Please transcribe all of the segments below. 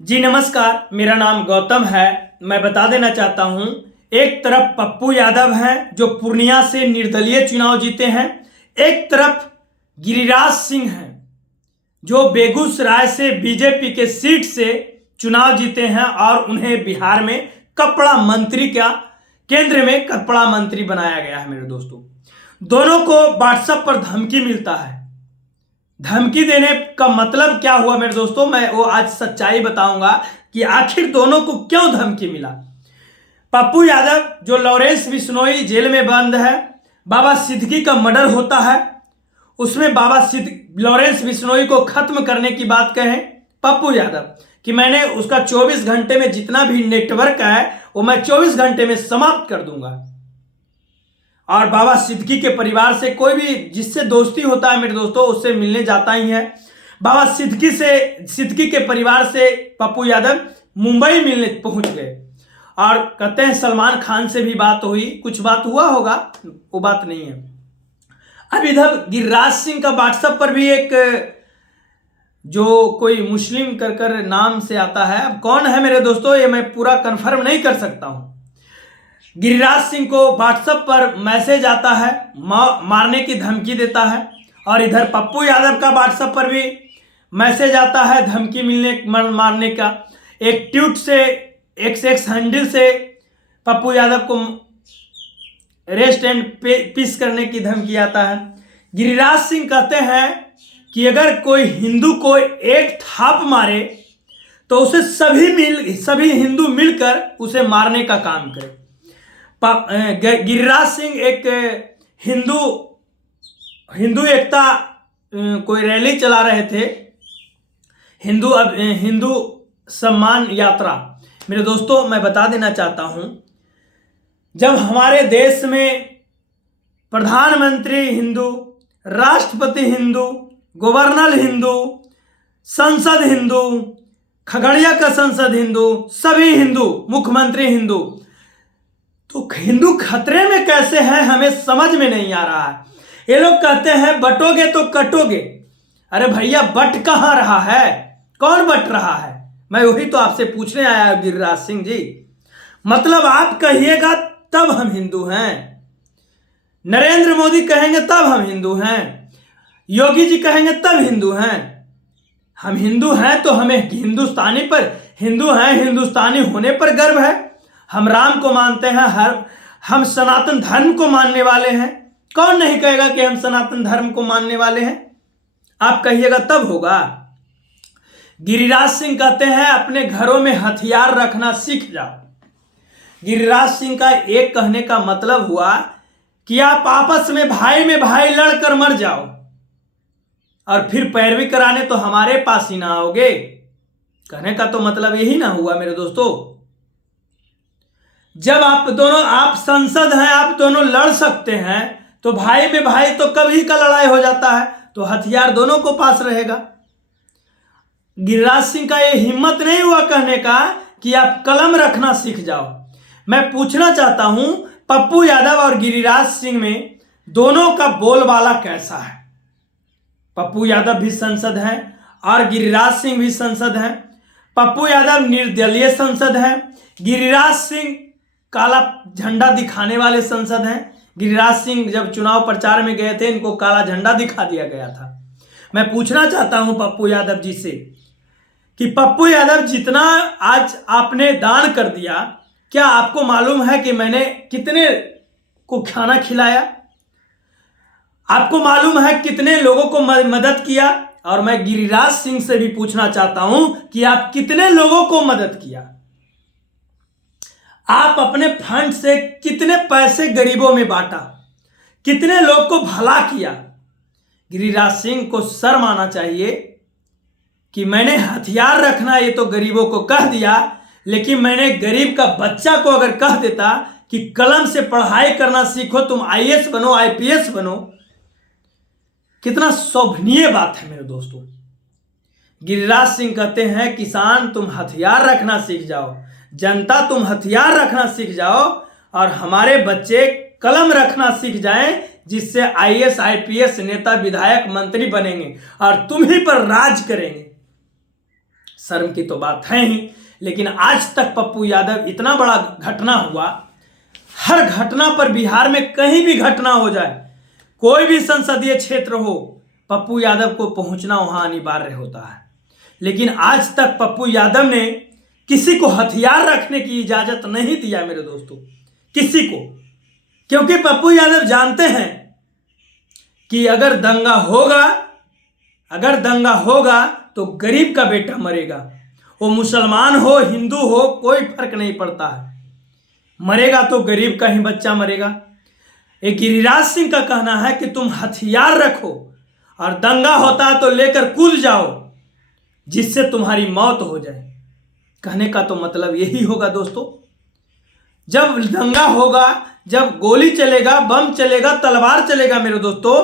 जी नमस्कार, मेरा नाम गौतम है। मैं बता देना चाहता हूं, एक तरफ पप्पू यादव हैं जो पूर्णिया से निर्दलीय चुनाव जीते हैं, एक तरफ गिरिराज सिंह हैं जो बेगूसराय से बीजेपी के सीट से चुनाव जीते हैं और उन्हें बिहार में कपड़ा मंत्री का केंद्र में कपड़ा मंत्री बनाया गया है। मेरे दोस्तों, दोनों को व्हाट्सएप पर धमकी मिलता है। धमकी देने का मतलब क्या हुआ मेरे दोस्तों, मैं वो आज सच्चाई बताऊंगा कि आखिर दोनों को क्यों धमकी मिला। पप्पू यादव जो लॉरेंस बिश्नोई जेल में बंद है, बाबा सिद्दीकी का मर्डर होता है, उसमें लॉरेंस बिश्नोई को खत्म करने की बात कहें पप्पू यादव कि मैंने उसका 24 घंटे में जितना भी नेटवर्क है वो मैं 24 घंटे में समाप्त कर दूंगा। और बाबा सिद्दीकी के परिवार से कोई भी जिससे दोस्ती होता है मेरे दोस्तों उससे मिलने जाता ही है। बाबा सिद्दीकी के परिवार से पप्पू यादव मुंबई मिलने पहुंच गए और कहते हैं सलमान खान से भी बात हुई, कुछ बात हुआ होगा, वो बात नहीं है। अब इधर गिरिराज सिंह का व्हाट्सएप पर भी एक जो कोई मुस्लिम कर नाम से आता है, अब कौन है मेरे दोस्तों ये मैं पूरा कंफर्म नहीं कर सकता हूं। गिरिराज सिंह को व्हाट्सएप पर मैसेज आता है, मारने की धमकी देता है, और इधर पप्पू यादव का व्हाट्सएप पर भी मैसेज आता है धमकी मारने का। एक ट्वीट से एक्स हैंडल से पप्पू यादव को रेस्ट एंड पीस करने की धमकी आता है। गिरिराज सिंह कहते हैं कि अगर कोई हिंदू को एक थाप मारे तो उसे सभी हिंदू मिलकर उसे मारने का काम करें। गिरिराज सिंह एक हिंदू एकता कोई रैली चला रहे थे, हिंदू सम्मान यात्रा। मेरे दोस्तों, मैं बता देना चाहता हूं, जब हमारे देश में प्रधानमंत्री हिंदू, राष्ट्रपति हिंदू, गवर्नर हिंदू, संसद हिंदू, खगड़िया का संसद हिंदू, सभी हिंदू, मुख्यमंत्री हिंदू, तो हिंदू खतरे में कैसे हैं हमें समझ में नहीं आ रहा है। ये लोग कहते हैं बटोगे तो कटोगे। अरे भैया, बट कहां रहा है? कौन बट रहा है? मैं वही तो आपसे पूछने आया गिरिराज सिंह जी। मतलब आप कहिएगा तब हम हिंदू हैं, नरेंद्र मोदी कहेंगे तब हम हिंदू हैं, योगी जी कहेंगे तब हिंदू हैं। हम हिंदू हैं तो हमें हिंदू हैं, हिंदुस्तानी होने पर गर्व है। हम राम को मानते हैं, हम सनातन धर्म को मानने वाले हैं। कौन नहीं कहेगा कि हम सनातन धर्म को मानने वाले हैं? आप कहिएगा तब होगा। गिरिराज सिंह कहते हैं अपने घरों में हथियार रखना सीख जाओ। गिरिराज सिंह का एक कहने का मतलब हुआ कि आप आपस में भाई लड़कर मर जाओ और फिर पैरवी कराने तो हमारे पास ही ना आओगे। कहने का तो मतलब यही ना हुआ मेरे दोस्तों। जब आप संसद हैं, आप दोनों लड़ सकते हैं, तो भाई में भाई तो कभी का लड़ाई हो जाता है, तो हथियार दोनों को पास रहेगा। गिरिराज सिंह का ये हिम्मत नहीं हुआ कहने का कि आप कलम रखना सीख जाओ। मैं पूछना चाहता हूं, पप्पू यादव और गिरिराज सिंह में दोनों का बोलबाला कैसा है? पप्पू यादव भी सांसद हैं और गिरिराज सिंह भी सांसद हैं। पप्पू यादव निर्दलीय सांसद हैं, गिरिराज सिंह काला झंडा दिखाने वाले सांसद हैं। गिरिराज सिंह जब चुनाव प्रचार में गए थे, इनको काला झंडा दिखा दिया गया था। मैं पूछना चाहता हूं पप्पू यादव जी से कि पप्पू यादव, जितना आज आपने दान कर दिया, क्या आपको मालूम है कि मैंने कितने को खाना खिलाया? आपको मालूम है कितने लोगों को मदद किया? और मैं गिरिराज सिंह से भी पूछना चाहता हूं कि आप कितने लोगों को मदद किया? आप अपने फंड से कितने पैसे गरीबों में बांटा? कितने लोग को भला किया? गिरिराज सिंह को शर्म आना चाहिए कि मैंने हथियार रखना ये तो गरीबों को कह दिया, लेकिन मैंने गरीब का बच्चा को अगर कह देता कि कलम से पढ़ाई करना सीखो, तुम आईएएस बनो, आईपीएस बनो, कितना शोभनीय बात है मेरे दोस्तों। गिरिराज सिंह कहते हैं किसान तुम हथियार रखना सीख जाओ, जनता तुम हथियार रखना सीख जाओ, और हमारे बच्चे कलम रखना सीख जाएं, जिससे आईएएस आईपीएस नेता विधायक मंत्री बनेंगे और तुम ही पर राज करेंगे। शर्म की तो बात है ही। लेकिन आज तक पप्पू यादव इतना बड़ा घटना हुआ, हर घटना पर बिहार में कहीं भी घटना हो जाए, कोई भी संसदीय क्षेत्र हो, पप्पू यादव को पहुंचना वहां अनिवार्य होता है। लेकिन आज तक पप्पू यादव ने किसी को हथियार रखने की इजाजत नहीं दिया मेरे दोस्तों, किसी को। क्योंकि पप्पू यादव जानते हैं कि अगर दंगा होगा तो गरीब का बेटा मरेगा। वो मुसलमान हो हिंदू हो कोई फर्क नहीं पड़ता है, मरेगा तो गरीब का ही बच्चा मरेगा। एक गिरिराज सिंह का कहना है कि तुम हथियार रखो और दंगा होता है तो लेकर कूद जाओ जिससे तुम्हारी मौत हो जाए। कहने का तो मतलब यही होगा दोस्तों, जब दंगा होगा, जब गोली चलेगा, बम चलेगा, तलवार चलेगा मेरे दोस्तों,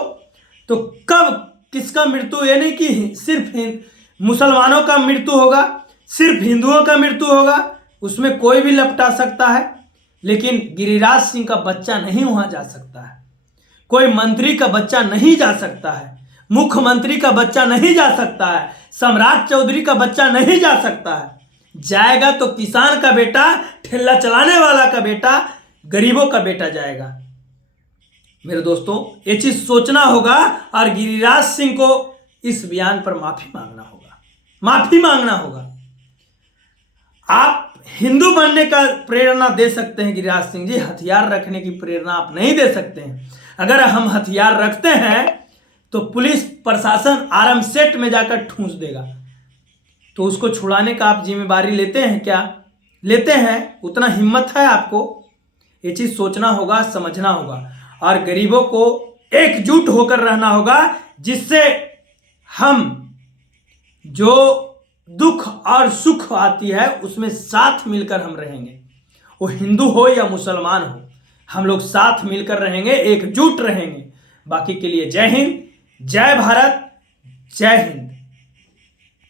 तो कब किसका मृत्यु, ये नहीं कि सिर्फ मुसलमानों का मृत्यु होगा, सिर्फ हिंदुओं का मृत्यु होगा, उसमें कोई भी लपटा सकता है। लेकिन गिरिराज सिंह का बच्चा नहीं वहां जा सकता है, कोई मंत्री का बच्चा नहीं जा सकता है, मुख्यमंत्री का बच्चा नहीं जा सकता है, सम्राट चौधरी का बच्चा नहीं जा सकता है। जाएगा तो किसान का बेटा, ठेला चलाने वाला का बेटा, गरीबों का बेटा जाएगा। मेरे दोस्तों ये चीज सोचना होगा और गिरिराज सिंह को इस बयान पर माफी मांगना होगा। आप हिंदू बनने का प्रेरणा दे सकते हैं गिरिराज सिंह जी, हथियार रखने की प्रेरणा आप नहीं दे सकते हैं। अगर हम हथियार रखते हैं तो पुलिस प्रशासन आर्म सेट में जाकर ठूंस देगा, तो उसको छुड़ाने का आप जिम्मेदारी लेते हैं क्या? लेते हैं? उतना हिम्मत है आपको? ये चीज सोचना होगा, समझना होगा और गरीबों को एकजुट होकर रहना होगा, जिससे हम जो दुख और सुख आती है उसमें साथ मिलकर हम रहेंगे। वो हिंदू हो या मुसलमान हो, हम लोग साथ मिलकर रहेंगे, एकजुट रहेंगे। बाकी के लिए जय हिंद, जय भारत, जय हिंद।